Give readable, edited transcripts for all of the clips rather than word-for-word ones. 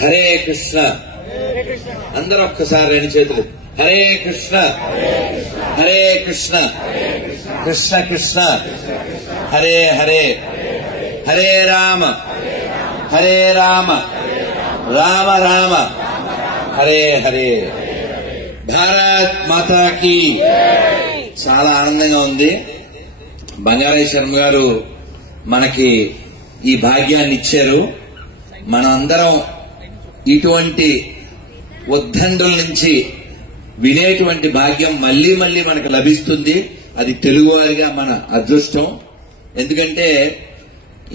హరే కృష్ణ. అందరూ ఒక్కసారి రెండు చేతులు. హరే కృష్ణ హరే కృష్ణ కృష్ణ కృష్ణ హరే హరే, హరే రామ హరే రామ రామ రామ హరే హరే. భారత్ మాతాకి. చాలా ఆనందంగా ఉంది. బంగారయ్య శర్మ గారు మనకి ఈ భాగ్యాన్ని ఇచ్చారు. మనందరం ఇటువంటి ఉద్దండుల నుంచి వినేటువంటి భాగ్యం మళ్లీ మళ్లీ మనకు లభిస్తుంది. అది తెలుగువారిగా మన అదృష్టం. ఎందుకంటే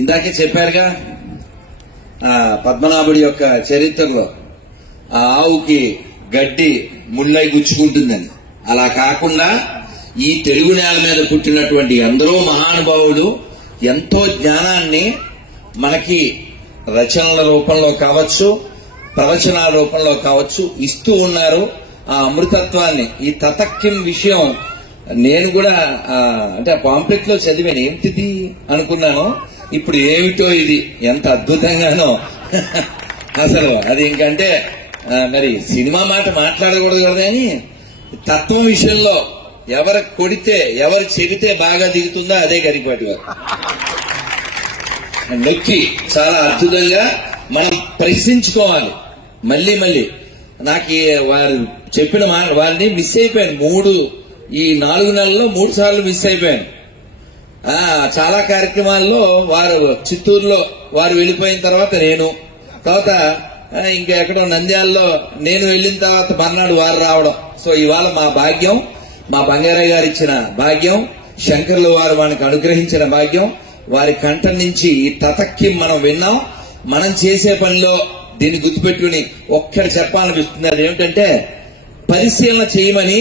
ఇందాకే చెప్పారుగా పద్మనాభుడి యొక్క చరిత్రలో ఆ ఆవుకి గడ్డి ముళ్ళై గుచ్చుకుంటుందని. అలా కాకుండా ఈ తెలుగు నేల మీద పుట్టినటువంటి ఎందరో మహానుభావులు ఎంతో జ్ఞానాన్ని మనకి రచనల రూపంలో కావచ్చు, ప్రవచనాల రూపంలో కావచ్చు ఇస్తూ ఉన్నారు. ఆ అమృతత్వాన్ని, ఈ తతక్కిం విషయం నేను కూడా అంటే పాంప్లెట్ లో చదివాను. ఏమిటిది అనుకున్నాను. ఇప్పుడు ఏమిటో ఇది ఎంత అద్భుతంగానో అసలు అది. ఇంకంటే మరి సినిమా మాట మాట్లాడకూడదు కదా అని తత్వం విషయంలో ఎవరు కొడితే ఎవరు చెబితే బాగా దిగుతుందో అదే గరిపాటి గారు నొక్కి చాలా అద్భుతంగా మనం ప్రశ్నించుకోవాలి. మళ్లీ మళ్లీ నాకు వారు చెప్పిన వారిని మిస్ అయిపోయాను. ఈ 4 నెలల్లో 3 సార్లు మిస్ అయిపోయాను. చాలా కార్యక్రమాల్లో వారు చిత్తూరులో వారు వెళ్లిపోయిన తర్వాత తర్వాత ఇంకా ఎక్కడో నంద్యాలలో నేను వెళ్లిన తర్వాత మర్నాడు వారు రావడం. సో ఇవాళ మా భాగ్యం, మా బంగారయ్య గారు ఇచ్చిన భాగ్యం, శంకర్లు వారు మనకు అనుగ్రహించిన భాగ్యం. వారి కంఠం నుంచి ఈ తతక్కి మనం విన్నాం. మనం చేసే పనిలో దీన్ని గుర్తుపెట్టుకుని ఒక్కటి చెప్పాలనిపిస్తుంది. అది ఏమిటంటే పరిశీలన చేయమని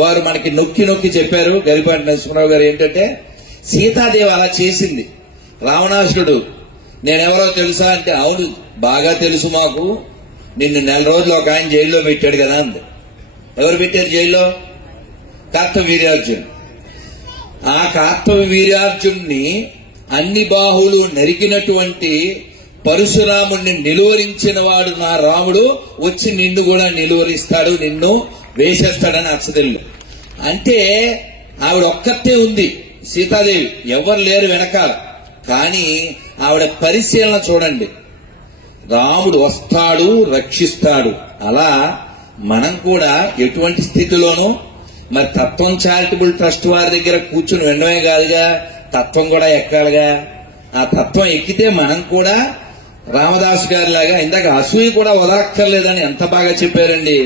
వారు మనకి నొక్కి నొక్కి చెప్పారు. గరిపాటి నరసింహరావు గారు ఏంటంటే సీతాదేవి అలా చేసింది. రావణాసురుడు నేనెవరో తెలుసా అంటే అవును బాగా తెలుసు మాకు, నిన్ను 4 రోజులు ఒక ఆయన జైల్లో పెట్టాడు కదా అంది. ఎవరు పెట్టారు జైల్లో? కార్తవీర్యార్జున్. ఆ కార్తవీర్యార్జున్ని అన్ని బాహువులు నరికినటువంటి పరశురాముణ్ణి నిలువరించిన వాడు నా రాముడు వచ్చి నిన్ను కూడా నిలువరిస్తాడు, నిన్ను వేసేస్తాడని అచ్చదెల్లు. అంటే ఆవిడ ఒక్కతే ఉంది సీతాదేవి, ఎవరు లేరు వెనకాల. కానీ ఆవిడ పరిశీలన చూడండి. రాముడు వస్తాడు, రక్షిస్తాడు. అలా మనం కూడా ఎటువంటి స్థితిలోనూ మరి తత్వం చారిటబుల్ ట్రస్ట్ వారి దగ్గర కూర్చుని వినడమే కాదుగా, తత్వం కూడా ఎక్కాలిగా. ఆ తత్వం ఎక్కితే మనం కూడా రామదాసు గారి లాగా ఇందాక అసూయ కూడా వదలక్కర్లేదని ఎంత బాగా చెప్పారండి.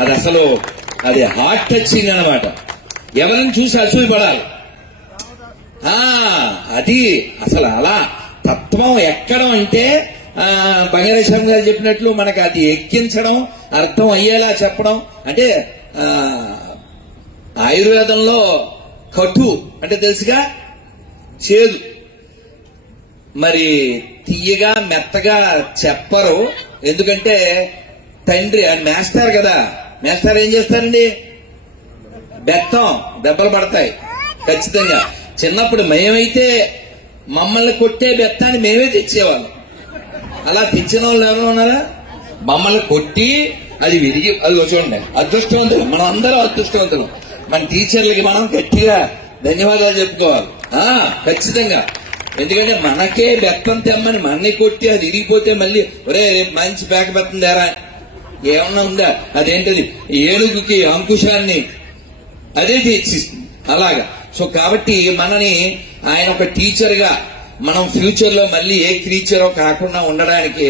అది అసలు అది హార్ట్ టచింగ్ అనమాట. ఎవరిని చూసి అసూయ పడాలి. అది అసలు అలా తత్వం ఎక్కడం అంటే బంగారేశ్వరం గారు చెప్పినట్లు మనకి అది ఎక్కించడం, అర్థం అయ్యేలా చెప్పడం. అంటే ఆయుర్వేదంలో కటు అంటే తెలుసుగా చేదు, మరి తీయగా మెత్తగా చెప్పరు. ఎందుకంటే తండ్రి మేస్తారు కదా, మేస్తారు ఏం చేస్తారండి? బెత్తం దెబ్బలు పడతాయి ఖచ్చితంగా. చిన్నప్పుడు మేమైతే మమ్మల్ని కొట్టే బెత్తాన్ని మేమే తెచ్చేవాళ్ళం. అలా తెచ్చిన వాళ్ళు ఎవరు ఉన్నారా? మమ్మల్ని కొట్టి అది విరిగి అది చూడండి. అదృష్టవంతులు మనం అందరం, అదృష్టవంతులు. మన టీచర్లకి మనం గట్టిగా ధన్యవాదాలు చెప్పుకోవాలి ఖచ్చితంగా. ఎందుకంటే మనకే బెత్తం తెమ్మని మన్ని కొట్టి అది విరిగిపోతే మళ్ళీ ఒరే మంచి పేక బెత్తం దేరా ఏమన్నా ఉందా? అదేంటది ఏనుగుకి అంకుశాన్ని అదే తెచ్చిస్తుంది అలాగా. సో కాబట్టి మనని ఆయన ఒక టీచర్ గా మనం ఫ్యూచర్ లో మళ్ళీ ఏ క్రీచరో కాకుండా ఉండడానికి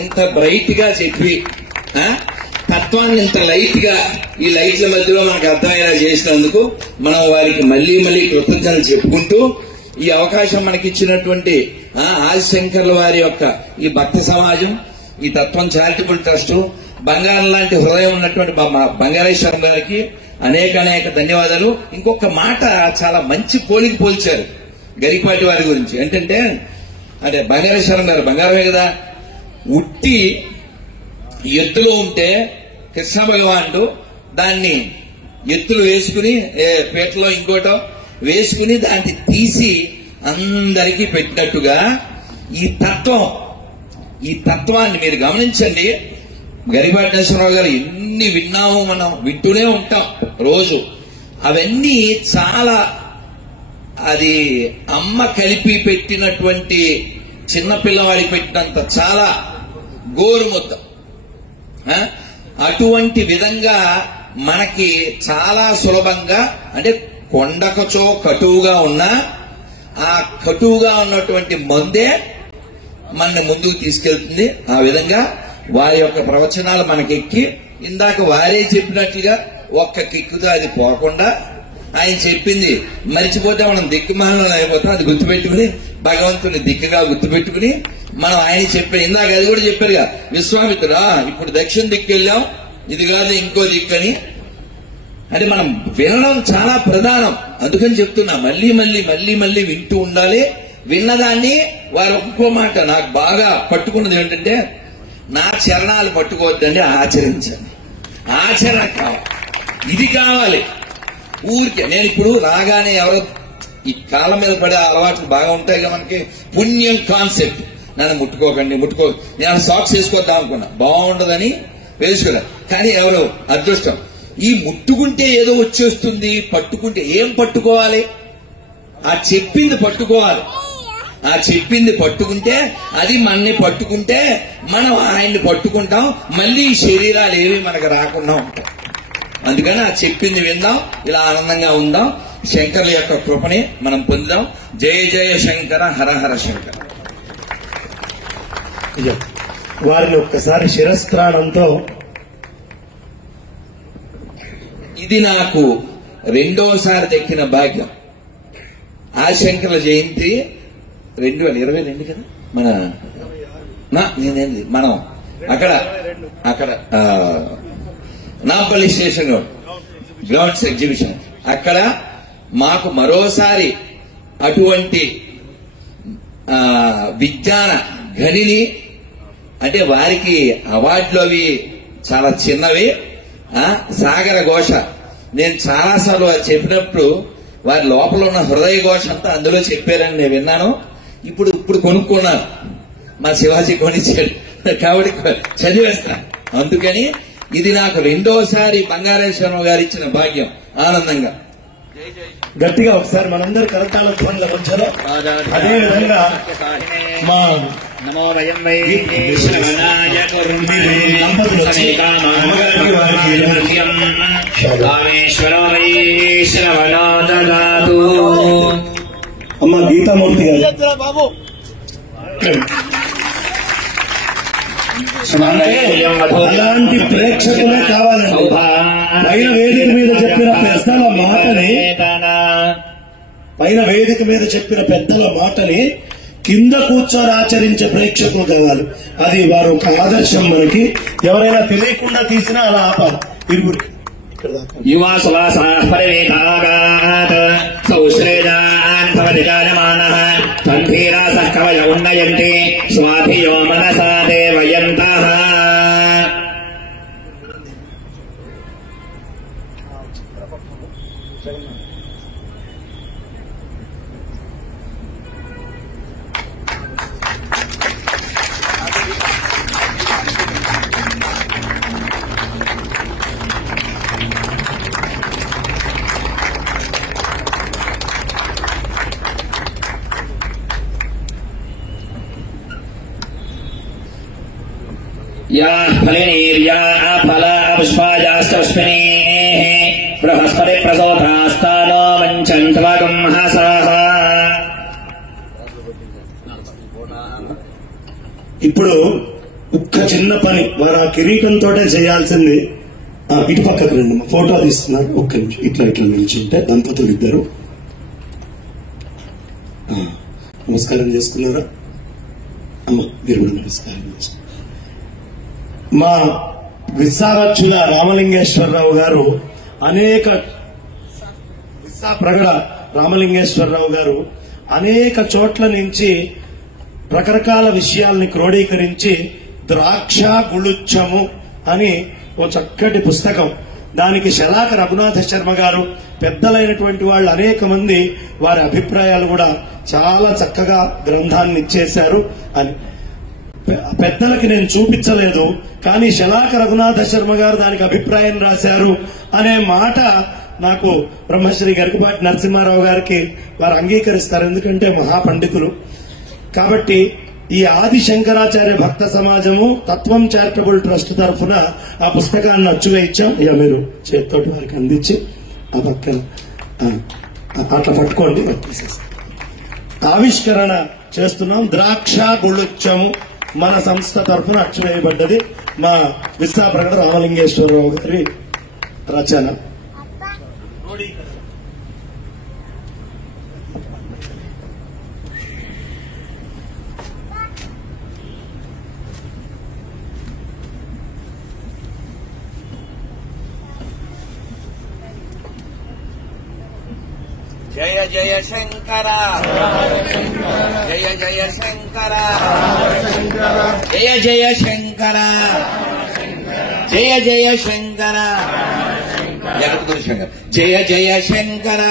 ఇంత బ్రైట్ గా చెప్పి తత్వాన్ని ఇంత లైట్ గా ఈ లైట్ల మధ్యలో మనకు అర్థమయ్యేలా చేసినందుకు మనం వారికి మళ్లీ మళ్లీ కృతజ్ఞతలు చెప్పుకుంటూ ఈ అవకాశం మనకిచ్చినటువంటి ఆదిశంకర్ల వారి యొక్క ఈ భక్తి సమాజం, ఈ తత్వం చారిటబుల్ ట్రస్ట్, బంగారం లాంటి హృదయం ఉన్నటువంటి బంగారేశ్వరం గారికి అనేక అనేక ధన్యవాదాలు. ఇంకొక మాట చాలా మంచి పోలికి పోల్చారు గరిపాటి వారి గురించి. ఏంటంటే అంటే బంగారేశ్వరం గారు బంగారమే కదా, ఉట్టి ఎత్తులో ఉంటే కృష్ణ భగవానుడు దాన్ని ఎత్తులు వేసుకుని పేటలో ఇంకోటో వేసుకుని దాన్ని తీసి అందరికీ పెట్టినట్టుగా ఈ తత్వం ఈ తత్వాన్ని మీరు గమనించండి. గరికపాటి నరసింహారావు గారు ఎన్ని విన్నాము, మనం వింటూనే ఉంటాం రోజు. అవన్నీ చాలా, అది అమ్మ కలిపి పెట్టినటువంటి చిన్నపిల్లవాడి పెట్టినంత చాలా గోరుముద్ద. అటువంటి విధంగా మనకి చాలా సులభంగా, అంటే కొండకచో కటువుగా ఉన్నా ఆ కటువుగా ఉన్నటువంటి మందే మన ముందుకు తీసుకెళ్తుంది. ఆ విధంగా వారి యొక్క ప్రవచనాలు మనకెక్కి, ఇందాక వారే చెప్పినట్లుగా ఒక్క కిక్కుతో అది పోకుండా, ఆయన చెప్పింది మరిచిపోతే మనం దిక్కుమాలం అయిపోతాం. అది గుర్తుపెట్టుకుని భగవంతుని దిక్కుగా గుర్తుపెట్టుకుని మనం ఆయన చెప్పారు. ఇందాక అది కూడా చెప్పారుగా, విశ్వామిత్రుడా ఇప్పుడు దక్షిణ దిక్కు వెళ్ళాం, ఇది కాదు ఇంకో దిక్కు అని. అంటే మనం వినడం చాలా ప్రధానం. అందుకని చెప్తున్నా, మళ్ళీ మళ్ళీ మళ్ళీ మళ్ళీ వింటూ ఉండాలి. విన్నదాన్ని వారు ఒక్కో మాట నాకు బాగా పట్టుకున్నది ఏంటంటే, నా చరణాలు పట్టుకోవద్దండి, ఆచరించండి. ఆచరణ కావాలి, ఇది కావాలి. ఊరికే నేను ఇప్పుడు రాగానే ఎవరో ఈ కాళ్ళ మీద పడే అలవాట్లు బాగా ఉంటాయి కదా మనకి, పుణ్యం కాన్సెప్ట్. నన్ను ముట్టుకోకండి, నేను సాక్స్ వేసుకొద్దాం అనుకున్నా, బాగుండదని వేసుకున్నా. కానీ ఎవరు అదృష్టం, ఈ ముట్టుకుంటే ఏదో వచ్చేస్తుంది, పట్టుకుంటే ఏం పట్టుకోవాలి? ఆ చెప్పింది పట్టుకోవాలి. ఆ చెప్పింది పట్టుకుంటే, అది మనని పట్టుకుంటే మనం ఆయన్ని పట్టుకుంటాం. మళ్ళీ ఈ శరీరాలు ఏవి మనకు రాకుండా ఉంటాయి. అందుకని ఆ చెప్పింది విందాం, ఇలా ఆనందంగా ఉందాం. శంకరుల యొక్క కృపని మనం పొందుదాం. జయ జయ శంకర, హర హర శంకర. వారిని ఒక్కసారి శిరస్త్రాణంతో. ఇది నాకు రెండోసారి దక్కిన భాగ్యం. ఆ శంకరుల జయంతి 2022 కదా నేనేంది మనం అక్కడ నాంపల్లి స్టేషన్ గ్రౌండ్స్ ఎగ్జిబిషన్, అక్కడ మాకు మరోసారి అటువంటి విజ్ఞాన గనిని, అంటే వారికి అవార్డులు అవి చాలా చిన్నవి, సాగర ఘోష. నేను చాలాసార్లు వారు చెప్పినప్పుడు వారి లోపల ఉన్న హృదయ ఘోష అంతా అందులో చెప్పారని నేను విన్నాను. ఇప్పుడు కొనుక్కున్నాను, మా శివాజీ కొనిచ్చాడు కాబట్టి చదివేస్తాను. అందుకని ఇది నాకు రెండోసారి బంగారేశ్వరరావు గారు ఇచ్చిన భాగ్యం. ఆనందంగా గట్టిగా ఒకసారి మనందరూ కరతాళ ధ్వనుల మధ్యలో అదేవిధంగా మా నమో వయం వై శ్రవణాయ దంపతులు వచ్చి అమ్మగారికి వారికి కామేశ్వరో వై శ్రవణో దదాతు. అమ్మ గీతామూర్తి గారు బాబు అలాంటి ప్రేక్షకులే కావాలండి. పైన వేదిక మీద చెప్పిన పెద్దల మాటని కింద కూర్చొని ఆచరించే ప్రేక్షకులు కావాలి. అది వారు ఒక ఆదర్శం మనకి. ఎవరైనా తెలియకుండా తీసినా అలా ఆపాలి. ఇరువురు యువా సువాసాః పరివేతాగాత్ సౌశ్రేదాన్ భవతి జాయమానః త్వంధీరాసః కవయ ఉన్నయంతి స్వాధియో మనసా దేవయంతః. యాః ఫలినీర్యాః ఫలాపుష్పాయాశ్చ పుష్పిణీః బృహస్పతి ప్రసోతాస్తానో వంచంత్వగం హసః. ఇప్పుడు ఒక్క చిన్న పని వారు ఆ కిరీటంతో చేయాల్సింది. ఇటు పక్కకు రండి, ఫోటో తీస్తున్నారు. ఒక్క నిమిషం ఇట్లా నిల్చుంటే దంపతులు ఇద్దరు నమస్కారం చేసుకున్నారా? అమ్మ మీరు కూడా నమస్కారం చేసుకున్నారు. మా విశాఖ రామలింగేశ్వరరావు గారు ప్రగడ రామలింగేశ్వరరావు గారు అనేక చోట్ల నుంచి రకరకాల విషయాల్ని క్రోడీకరించి ద్రాక్ష గుళుచ్చము అని ఓ చక్కటి పుస్తకం, దానికి శలాక రఘునాథ శర్మ గారు పెద్దలైనటువంటి వాళ్ళు అనేక మంది వారి అభిప్రాయాలు కూడా చాలా చక్కగా గ్రంథాన్ని ఇచ్చేశారు అని. పెద్దలకి నేను చూపించలేదు, కానీ శలాక రఘునాథ శర్మ గారు దానికి అభిప్రాయం రాశారు అనే మాట నాకు బ్రహ్మశ్రీ గరికపాటి నరసింహారావు గారికి వారు అంగీకరిస్తారు, ఎందుకంటే మహాపండితులు. కాబట్టి ఈ ఆది శంకరాచార్య భక్త సమాజము తత్వం చారిటబుల్ ట్రస్ట్ తరఫున ఆ పుస్తకాన్ని అచ్చుగా ఇచ్చాం. ఇక మీరు చేతితోటి వారికి అందించి ఆ పక్కన అట్లా పట్టుకోండి. ఆవిష్కరణ చేస్తున్నాం. ద్రాక్ష గుళ్ళొచ్చాము మన సంస్థ తరఫున అచ్చు వేయబడ్డది. మా విశాఖపట్నం రామలింగేశ్వరరావు గారి రచన. జయ జయ శంకర జయ జయ శంకర జయ జయ శంకర జయ జయ శంకర జగద్గురు శంకర జయ జయ శంకర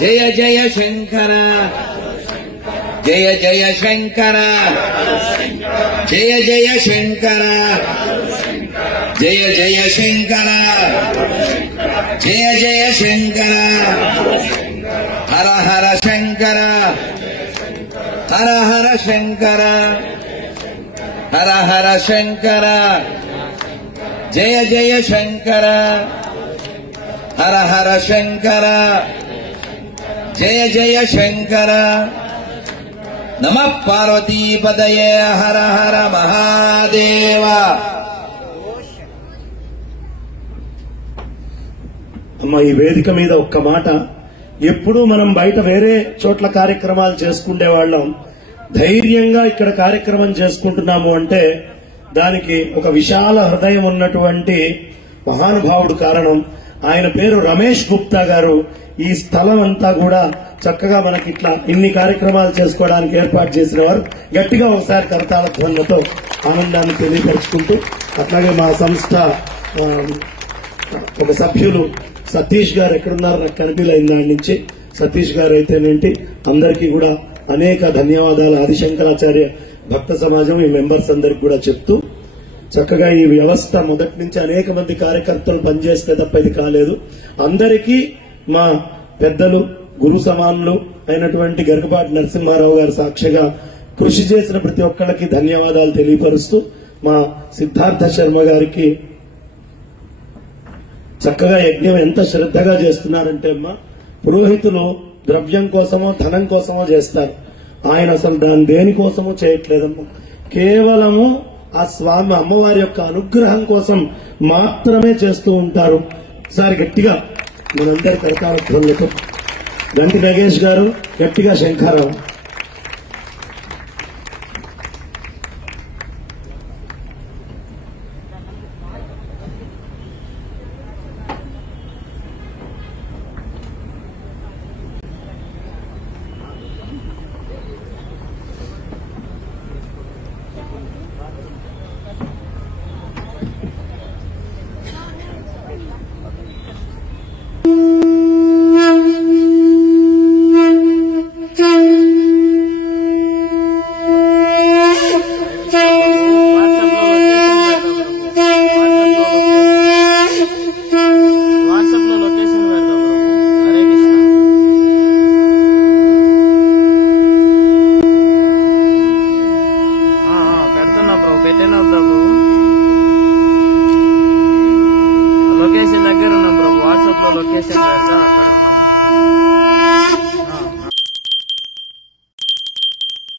జయ జయ శంకర జయ జయ శంకర జయ జయ శంకర జయ జయ శంకర జయ జయ శంకర హర హర శంకర హర హర శంకర హర హర శంకర జయ జయ శంకర హర హర శంకర జయ జయ శంకర నమః పార్వతీపదయే హర హర మహాదేవ. అమ్మ, ఈ వేదిక మీద ఒక్క మాట. ఎప్పుడూ మనం బయట వేరే చోట్ల కార్యక్రమాలు చేసుకునే వాళ్ళం, ధైర్యంగా ఇక్కడ కార్యక్రమం చేసుకుంటున్నాము అంటే దానికి ఒక విశాల హృదయం ఉన్నటువంటి మహానుభావుడు కారణం. ఆయన పేరు రమేష్ గుప్తా గారు. ఈ స్థలం అంతా కూడా చక్కగా మనకి ఇట్లా ఇన్ని కార్యక్రమాలు చేసుకోవడానికి ఏర్పాటు చేసిన వారు. గట్టిగా ఒకసారి కరతాళ ధ్వనులతో ఆనందాన్ని తెలియపరుచుకుంటూ, అట్లాగే మా సంస్థ ఒక సభ్యులు సతీష్ గారు ఎక్కడున్నారు నాకు కనిపించలేదు దాని నుంచి. సతీష్ గారు అయితేనేంటి, అందరికీ కూడా అనేక ధన్యవాదాలు. ఆదిశంకరాచార్య భక్త సమాజం ఈ మెంబర్స్ అందరికి కూడా చెప్తూ, చక్కగా ఈ వ్యవస్థ మొదటి నుంచి అనేక మంది కార్యకర్తలు పనిచేస్తే తప్ప ఇది కాలేదు. అందరికీ మా పెద్దలు గురు సమానులు అయినటువంటి గరికపాటి నరసింహారావు గారు సాక్షిగా కృషి చేసిన ప్రతి ఒక్కళ్ళకి ధన్యవాదాలు తెలియపరుస్తూ, మా సిద్ధార్థ శర్మ గారికి చక్కగా యజ్ఞం ఎంత శ్రద్ధగా చేస్తున్నారంటే అమ్మా, పురోహితులు ద్రవ్యం కోసమో ధనం కోసమో చేస్తారు, ఆయన అసలు దాని దేనికోసమో చేయట్లేదమ్మా. కేవలము ఆ స్వామి అమ్మవారి యొక్క అనుగ్రహం కోసం మాత్రమే చేస్తూ ఉంటారు. ఒకసారి గట్టిగా మనందరి కరతాళ ధ్వనులతో గంటి నగేష్ గారు గట్టిగా శంఖారావు. లొకేషన్ దగ్గర ఉన్నాం బ్రో, వాట్సాప్ లో లొకేషన్ పెడతా.